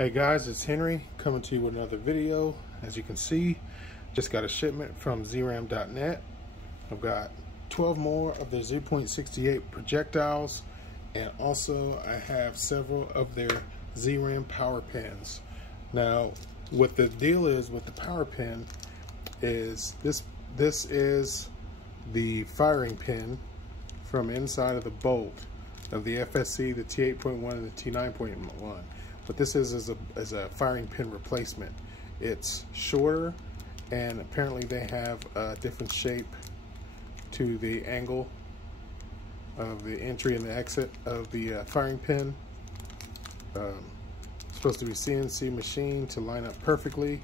Hey guys, it's Henry coming to you with another video. As you can see, just got a shipment from zram.net. I've got 12 more of their Z.68 projectiles, and also I have several of their ZRAM power pins. Now, what the deal is with the power pin is this is the firing pin from inside of the bolt of the FSC, the T8.1 and the T9.1. What this is a firing pin replacement. It's shorter, and apparently they have a different shape to the angle of the entry and the exit of the firing pin. It's supposed to be CNC machined to line up perfectly,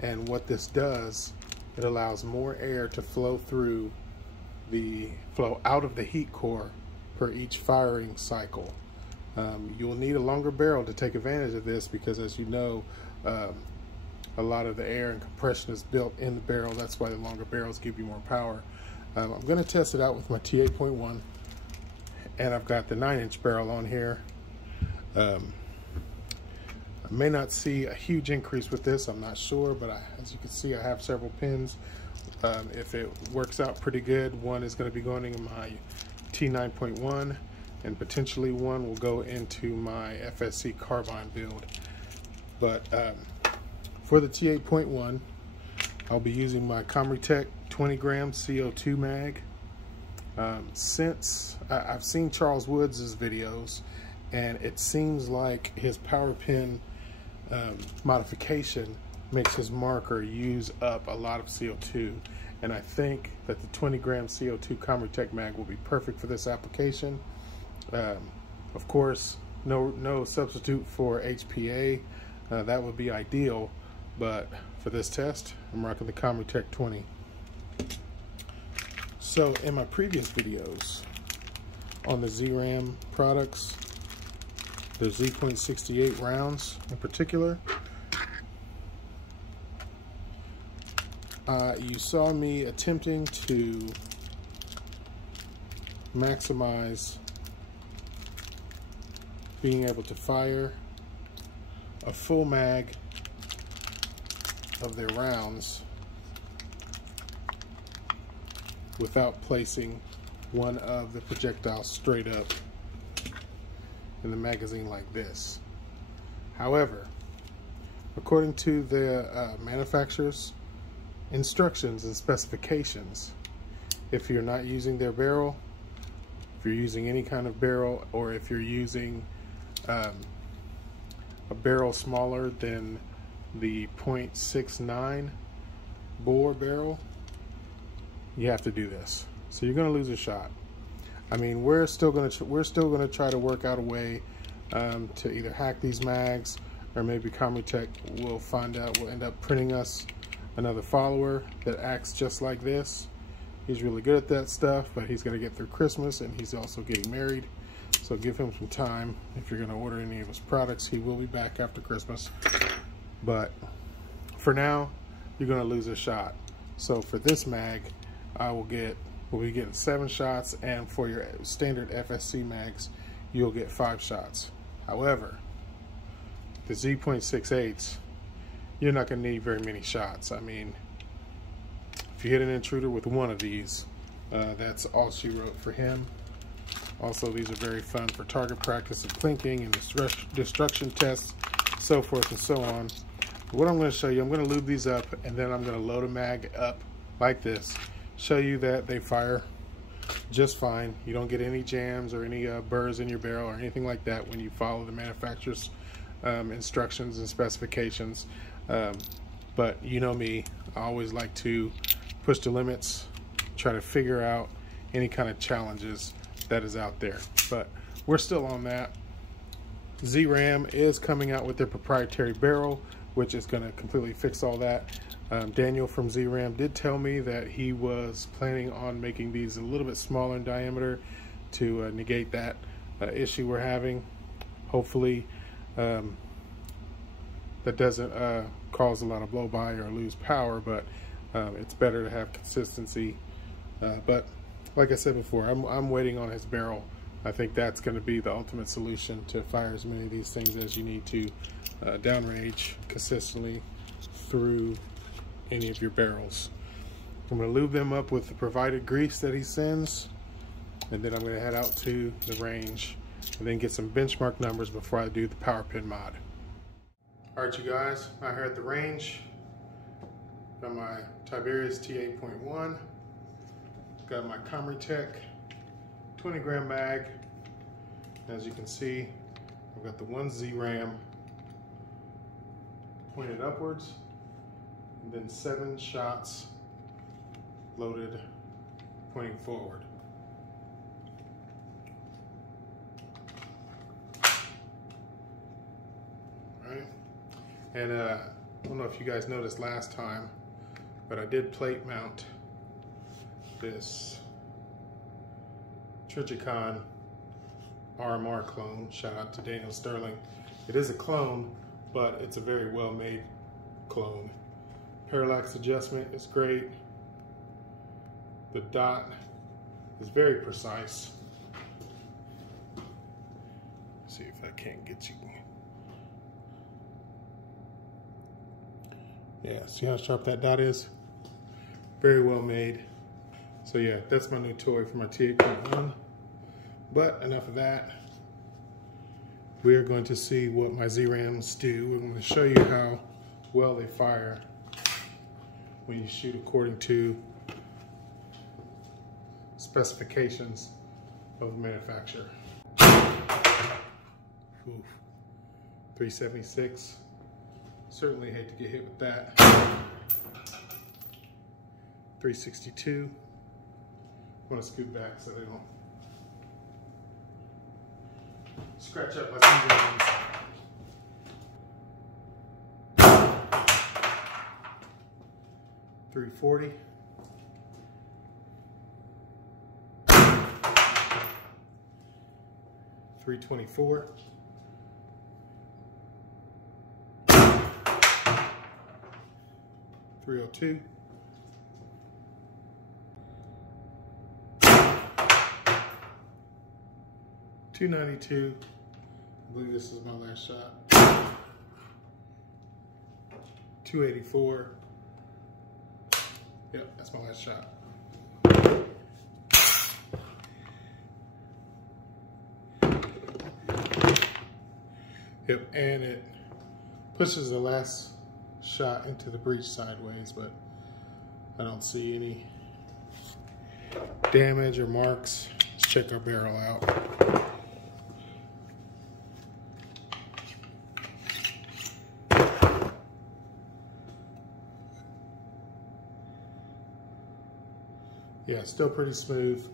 and what this does, it allows more air to flow out of the heat core per each firing cycle. You will need a longer barrel to take advantage of this because, as you know, a lot of the air and compression is built in the barrel. That's why the longer barrels give you more power. I'm going to test it out with my T8.1, and I've got the 9-inch barrel on here. I may not see a huge increase with this, I'm not sure, but as you can see, I have several pins. If it works out pretty good, one is going to be going in my T9.1, and potentially one will go into my FSC carbine build. But for the T8.1, I'll be using my Cymrutec 20-gram CO2 mag. Since I've seen Charles Woods' videos, and it seems like his power pin modification makes his marker use up a lot of CO2, and I think that the 20-gram CO2 Cymrutec mag will be perfect for this application. Of course, no substitute for HPA. That would be ideal, but for this test, I'm rocking the Cymrutec 20. So in my previous videos on the ZRAM products, the Z.68 rounds in particular, you saw me attempting to maximize being able to fire a full mag of their rounds without placing one of the projectiles straight up in the magazine like this. However, according to the manufacturer's instructions and specifications, if you're not using their barrel, if you're using any kind of barrel, or if you're using a barrel smaller than the .69 bore barrel, you have to do this. So you're going to lose a shot. I mean, we're still going to try to work out a way to either hack these mags, or maybe Cymrutec will find out, will end up printing us another follower that acts just like this. He's really good at that stuff, but he's going to get through Christmas, and he's also getting married. So give him some time. If you're going to order any of his products, he will be back after Christmas. But for now, you're going to lose a shot. So for this mag, we'll be getting 7 shots, and for your standard FSC mags, you'll get 5 shots. However, the Z.68s, you're not going to need very many shots. I mean, if you hit an intruder with one of these, that's all she wrote for him. Also, these are very fun for target practice of clinking and destruction tests, so forth and so on. What I'm going to show you, I'm going to lube these up, and then I'm going to load a mag up like this, show you that they fire just fine. You don't get any jams or any burrs in your barrel or anything like that when you follow the manufacturer's instructions and specifications. But you know me, I always like to push the limits, try to figure out any kind of challenges that is out there. But we're still on that. ZRAM is coming out with their proprietary barrel, which is going to completely fix all that. Daniel from ZRAM did tell me that he was planning on making these a little bit smaller in diameter to negate that issue we're having. Hopefully that doesn't cause a lot of blow by or lose power, but it's better to have consistency. But like I said before, I'm waiting on his barrel I think that's going to be the ultimate solution to fire as many of these things as you need to downrange consistently through any of your barrels. I'm going to lube them up with the provided grease that he sends, and then I'm going to head out to the range and then get some benchmark numbers before I do the power pin mod. Alright you guys, I'm here at the range. Got my Tiberius T8.1, got my Cymrutec 20 gram mag. As you can see, I've got the one Z-ram pointed upwards, and then 7 shots loaded pointing forward. Right? And I don't know if you guys noticed last time, but I did plate mount this Cymrutec RMR clone. Shout out to Daniel Sterling. It is a clone, but it's a very well made clone. Parallax adjustment is great. The dot is very precise. Let's see if I can't get you. Yeah, see how sharp that dot is? Very well made. So yeah, that's my new toy for my T8.1. But enough of that. We're going to see what my Z-rams do. We're going to show you how well they fire when you shoot according to specifications of the manufacturer. Oof. 376. Certainly hate to get hit with that. 362. I want to scoot back so they don't scratch up my Z-rams. 340. 324. 302. 292. I believe this is my last shot. 284. Yep, that's my last shot. Yep, and it pushes the last shot into the breech sideways, but I don't see any damage or marks. Let's check our barrel out. Yeah, still pretty smooth.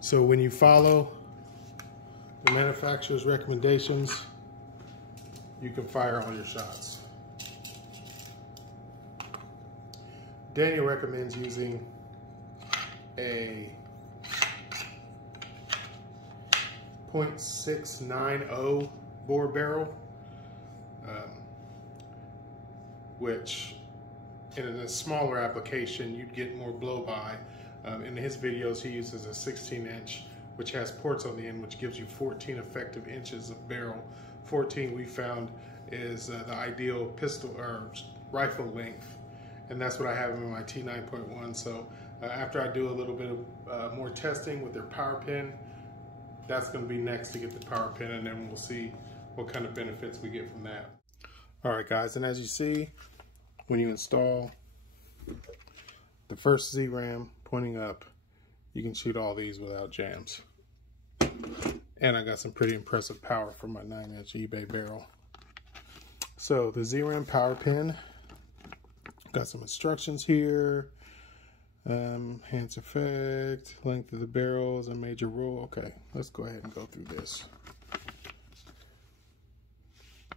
So when you follow the manufacturer's recommendations, you can fire all your shots. Daniel recommends using a .690 bore barrel, which in a smaller application you'd get more blow-by. In his videos he uses a 16-inch, which has ports on the end, which gives you 14 effective inches of barrel. 14 we found is the ideal pistol or rifle length, and that's what I have in my T9.1. So after I do a little bit of more testing with their power pin, that's going to be next to get the power pin, and then we'll see what kind of benefits we get from that. Alright guys, and as you see, when you install the first Z-ram pointing up, you can shoot all these without jams. And I got some pretty impressive power from my 9-inch eBay barrel. So the Z-ram power pin, got some instructions here. Enhance effect, length of the barrel is a major rule. Okay, let's go ahead and go through this.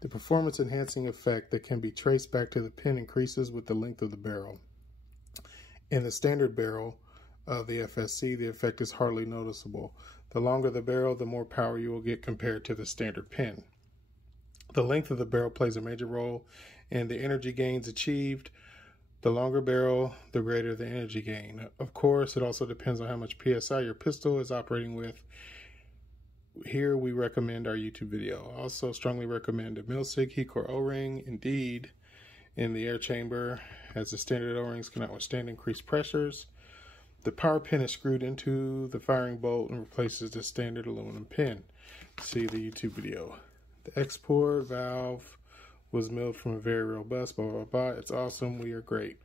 The performance enhancing effect that can be traced back to the pin increases with the length of the barrel. In the standard barrel of the FSC, the effect is hardly noticeable. The longer the barrel, the more power you will get compared to the standard pin. The length of the barrel plays a major role in the energy gains achieved. The longer barrel, the greater the energy gain. Of course, it also depends on how much PSI your pistol is operating with. here we recommend our YouTube video. Also strongly recommend a Milsig heat core O-ring. Indeed, in the air chamber, as the standard O-rings cannot withstand increased pressures. The power pin is screwed into the firing bolt and replaces the standard aluminum pin. See the YouTube video. The export valve was milled from a very robust, blah, blah, blah. It's awesome. We are great.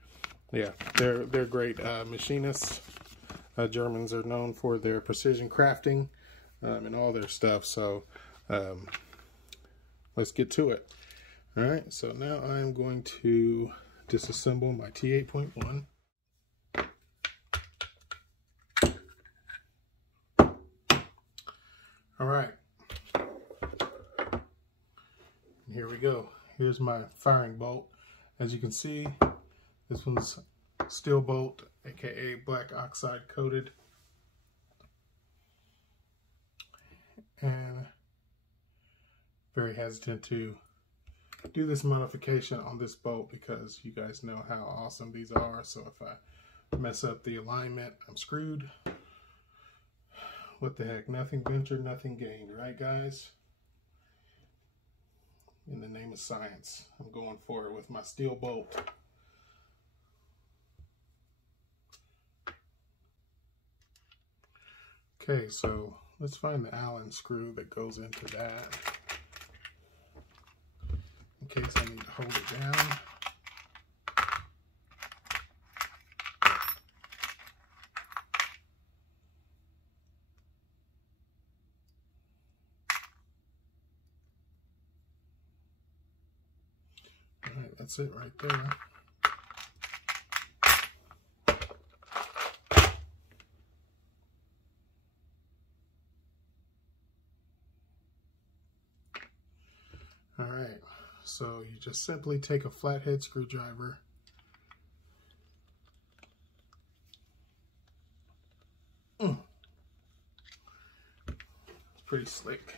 Yeah, they're great machinists. Germans are known for their precision crafting and all their stuff. So let's get to it. All right, so now I'm going to disassemble my T8.1. All right, and here we go. Here's my firing bolt. As you can see, this one's steel bolt, aka black oxide coated. And very hesitant to do this modification on this bolt because you guys know how awesome these are. So if I mess up the alignment, I'm screwed. What the heck? Nothing ventured, nothing gained, right guys? In the name of science, I'm going for it with my steel bolt. Okay, so let's find the Allen screw that goes into that in case I need to hold it down. All right, that's it right there. All right, so you just simply take a flathead screwdriver it's pretty slick.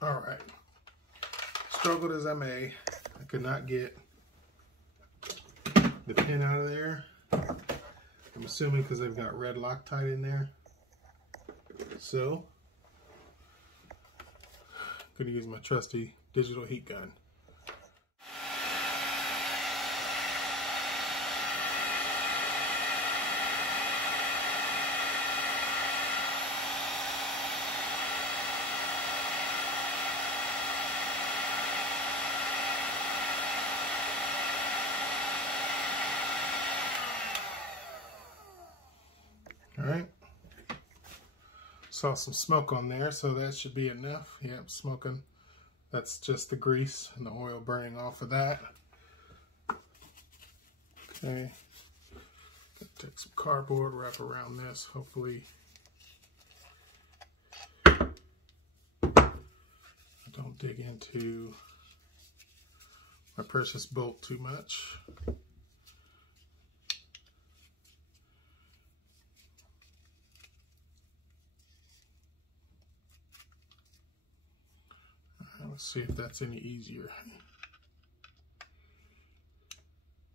All right, struggled as I may, I could not get the pin out of there. I'm assuming because they've got red Loctite in there. So I'm gonna use my trusty digital heat gun. All right, saw some smoke on there, so that should be enough. Yep, smoking. That's just the grease and the oil burning off of that. Okay, take some cardboard, wrap around this. Hopefully I don't dig into my precious bolt too much. Let's see if that's any easier.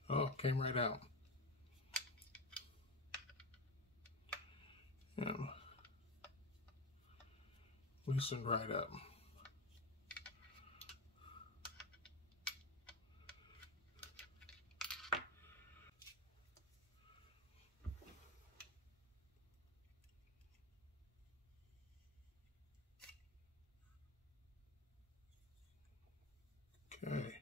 Oh, it came right out. Yeah. Loosened right up. Okay.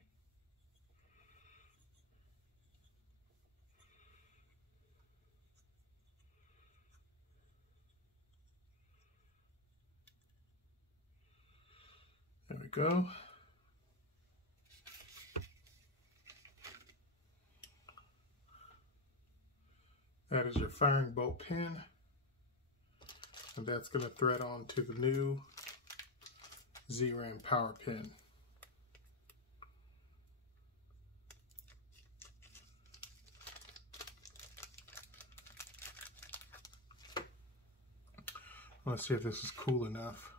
There we go. That is your firing bolt pin. And that's going to thread on to the new Z-Ram power pin. Let's see if this is cool enough.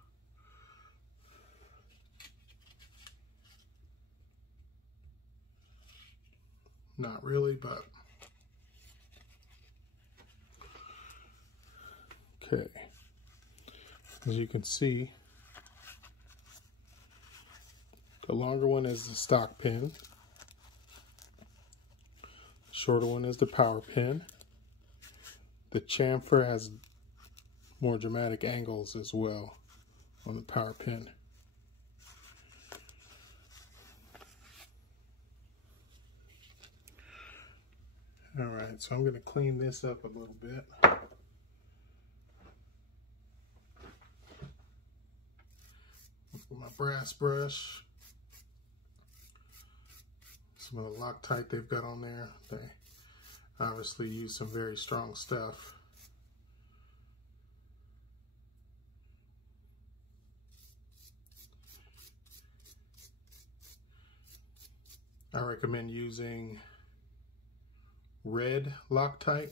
Not really, but okay. As you can see, the longer one is the stock pin. The shorter one is the power pin. The chamfer has more dramatic angles as well on the power pin. Alright, so I'm going to clean this up a little bit. With my brass brush. Some of the Loctite they've got on there. They obviously use some very strong stuff. I recommend using red Loctite.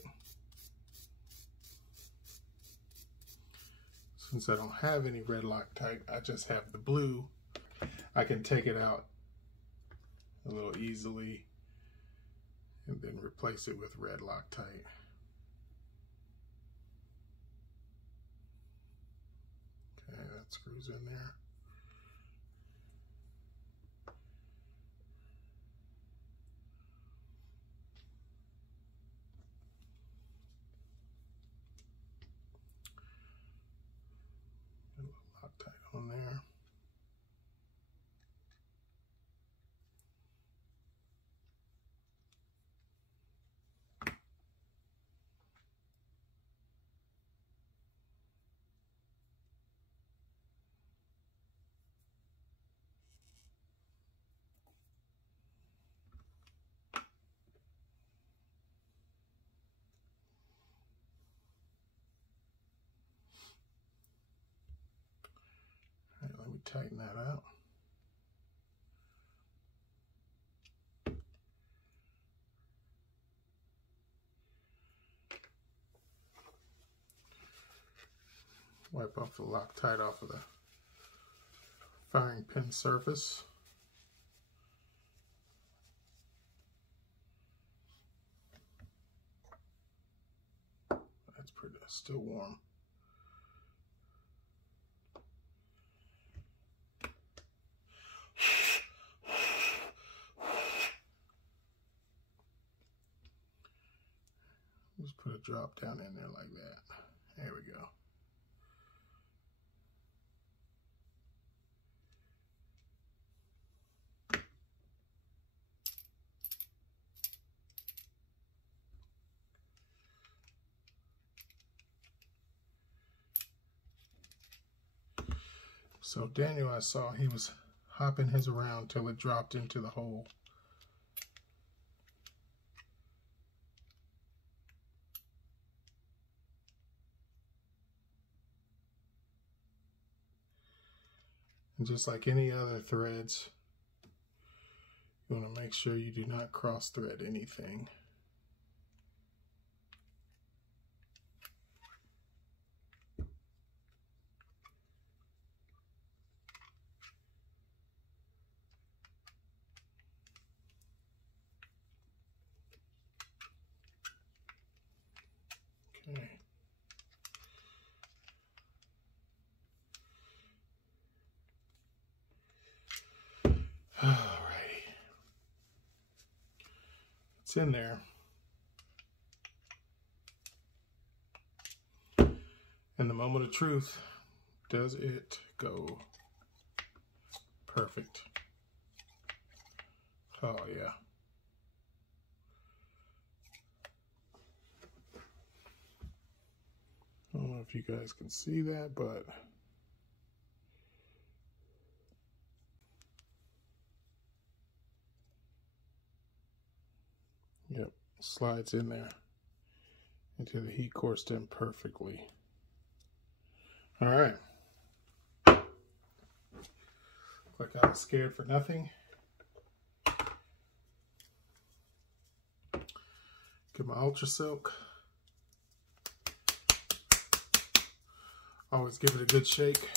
Since I don't have any red Loctite, I just have the blue. I can take it out a little easily and then replace it with red Loctite. Okay, that screws in there. A little Loctite on there. All right, let me tighten that up. Wipe off the Loctite off of the firing pin surface. That's pretty, still warm. Just put a drop down in there like that. There we go. So Daniel, I saw he was hopping his around till it dropped into the hole. And just like any other threads, you want to make sure you do not cross thread anything. Okay. Alrighty. It's in there. And the moment of truth, does it go perfect? Oh yeah. I don't know if you guys can see that, but yep, slides in there into the heat core stem perfectly. All right. Look like I was scared for nothing. Get my Ultra Silk. Always give it a good shake.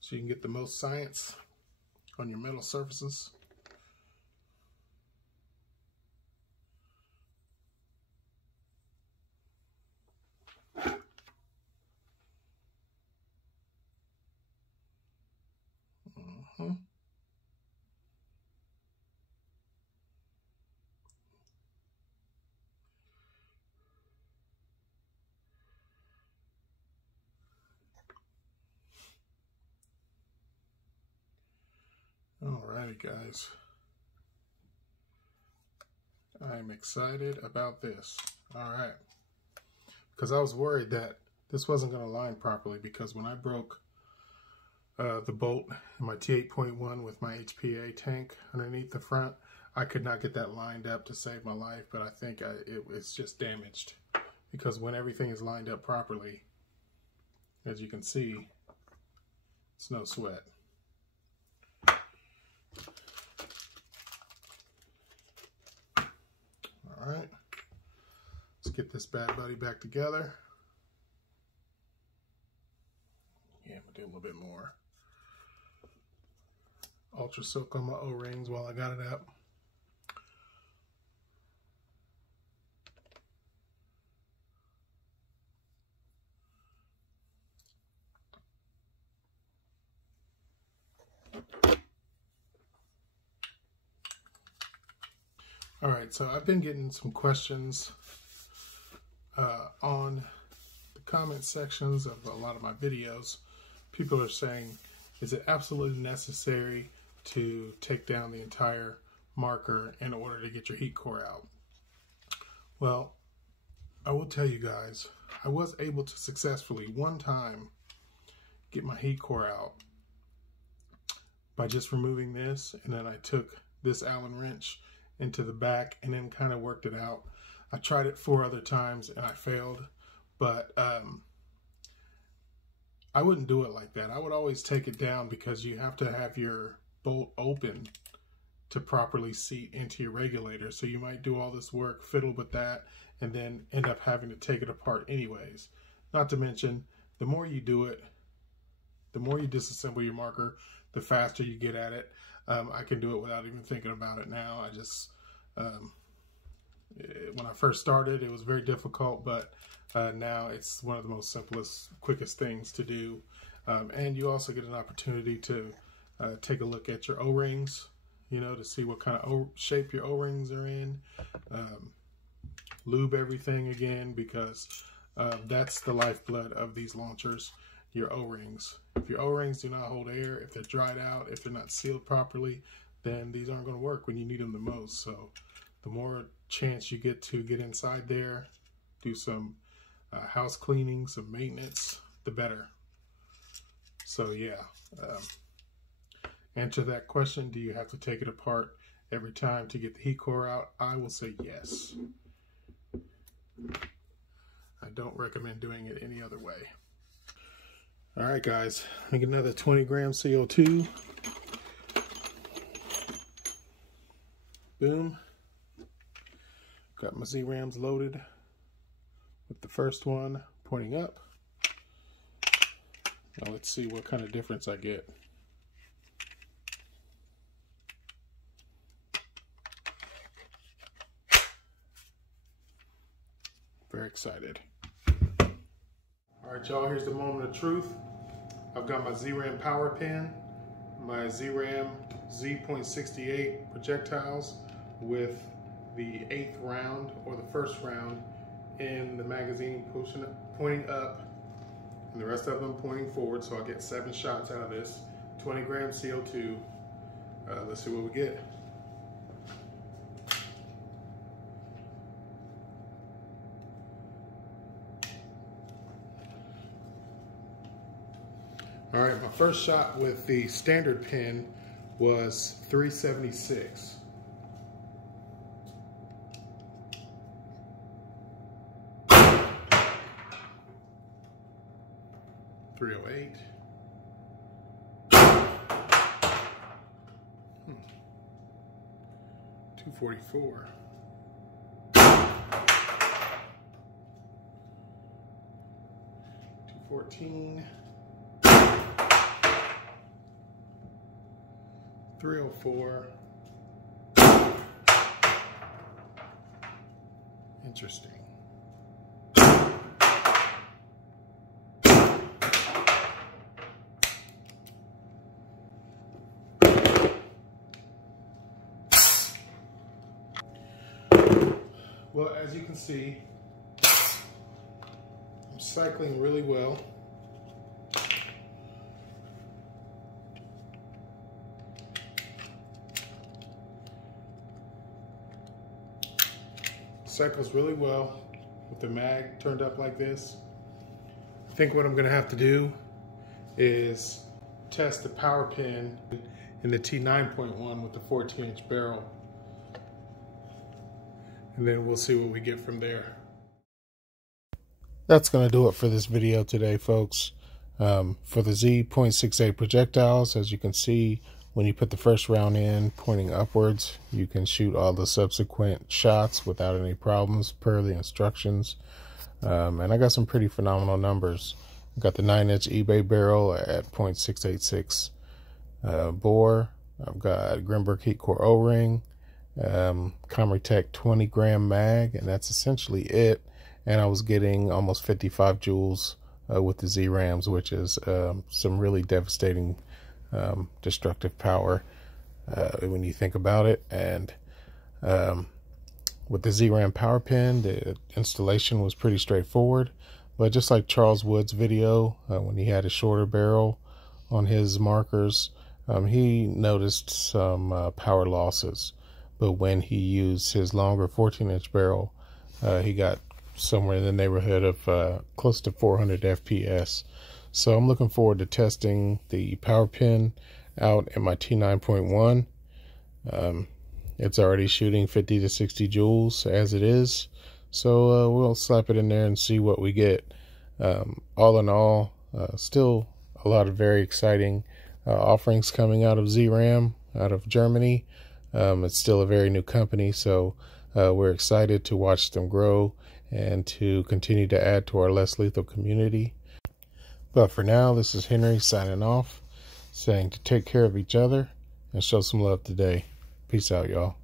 So you can get the most science on your metal surfaces. Alrighty, guys. I'm excited about this. Alright. Because I was worried that this wasn't going to line properly, because when I broke the bolt in my T8.1 with my HPA tank underneath the front, I could not get that lined up to save my life, but I think it's just damaged. Because when everything is lined up properly, as you can see, it's no sweat. Alright, let's get this bad buddy back together. Yeah, I'm gonna do a little bit more Ultra Silk on my O-rings while I got it up. All right, so I've been getting some questions on the comment sections of a lot of my videos. People are saying, is it absolutely necessary to take down the entire marker in order to get your heat core out? Well, I will tell you guys, I was able to successfully one time get my heat core out by just removing this, and then I took this Allen wrench into the back and then kind of worked it out. I tried it 4 other times and I failed, but I wouldn't do it like that. I would always take it down, because you have to have your bolt open to properly seat into your regulator. So you might do all this work, fiddle with that, and then end up having to take it apart anyways. Not to mention, the more you do it, the more you disassemble your marker, the faster you get at it. I can do it without even thinking about it now. I just, when I first started, it was very difficult, but now it's one of the most simplest, quickest things to do. And you also get an opportunity to take a look at your O-rings, you know, to see what kind of shape your O-rings are in. Lube everything again, because that's the lifeblood of these launchers, your O-rings. If your O-rings do not hold air, if they're dried out, if they're not sealed properly, then these aren't going to work when you need them the most. So the more chance you get to get inside there, do some house cleaning, some maintenance, the better. So yeah, answer that question, do you have to take it apart every time to get the heat core out? I will say yes. I don't recommend doing it any other way. All right, guys, make another 20 gram CO2. Boom. Got my Z-rams loaded with the first one pointing up. Now let's see what kind of difference I get. Very excited. All right, y'all, here's the moment of truth. I've got my Z-ram power pin, my Z-ram Z.68 projectiles with the 8th round, or the first round, in the magazine pointing up, and the rest of them pointing forward, so I'll get 7 shots out of this. 20 gram CO2. Let's see what we get. All right, my first shot with the standard pin was 376. .308. 244. 214. 304. Interesting. Well, as you can see, I'm cycling really well. Cycles really well with the mag turned up like this. I think what I'm going to have to do is test the power pin in the T9.1 with the 14-inch barrel, and then we'll see what we get from there. That's going to do it for this video today, folks. For the Z.68 projectiles, as you can see, when you put the first round in pointing upwards, you can shoot all the subsequent shots without any problems per the instructions. And I got some pretty phenomenal numbers. I got the 9-inch eBay barrel at .686 bore. I've got Grimberg heat core O-ring, Cymrutec 20-gram mag, and that's essentially it. And I was getting almost 55 joules with the Z-Rams, which is some really devastating destructive power when you think about it. And with the Z-Ram power pin, the installation was pretty straightforward, but just like Charles Wood's video when he had a shorter barrel on his markers, he noticed some power losses, but when he used his longer 14-inch barrel, he got somewhere in the neighborhood of close to 400 FPS. So I'm looking forward to testing the power pin out in my T9.1. It's already shooting 50 to 60 joules as it is. So we'll slap it in there and see what we get. All in all, still a lot of very exciting offerings coming out of Z-Ram, out of Germany. It's still a very new company, so we're excited to watch them grow and to continue to add to our less lethal community. But for now, this is Henry signing off, saying to take care of each other and show some love today. Peace out, y'all.